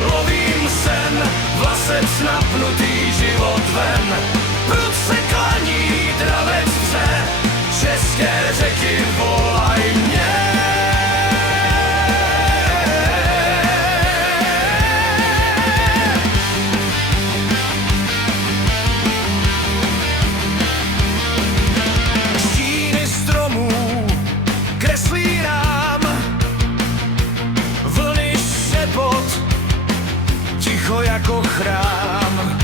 lovím sen, vlasec napnutý život ven. Prud se klaní, dravec vře, české řeky volaj mě. Stíny stromů kreslí nám vlny šepot, ticho jako chrám.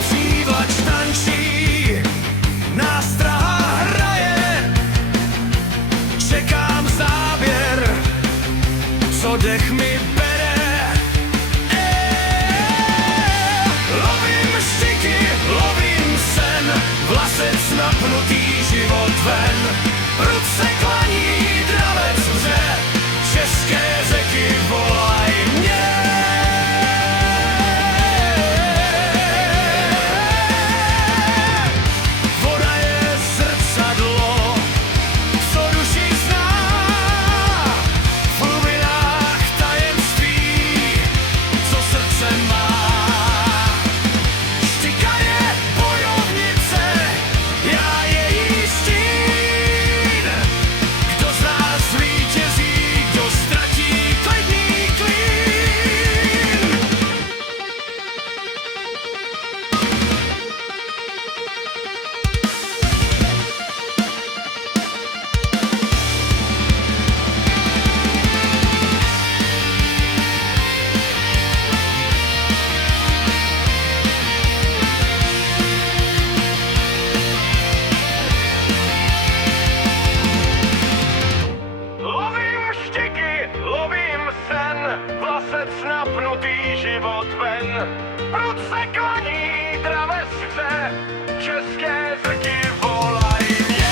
Přívlač tančí, nástraha hraje, čekám záběr, co dech mi bere. Lovím štiky, lovím sen, vlasec napnutý život ven. Prud se klaní, dravec vře, české řeky volaj mě. Voda je zrcadlo, co duši zná, v hlubinách tajemství, co srdce má. Štika je bojovnice, já její stín. Kdo z nás zvítězí, kdo ztratí klidný klín. Lovím štiky, lovím sen, vlasec napnutý život ven. Prud se klaní, dravec vře, české řeky volaj mě.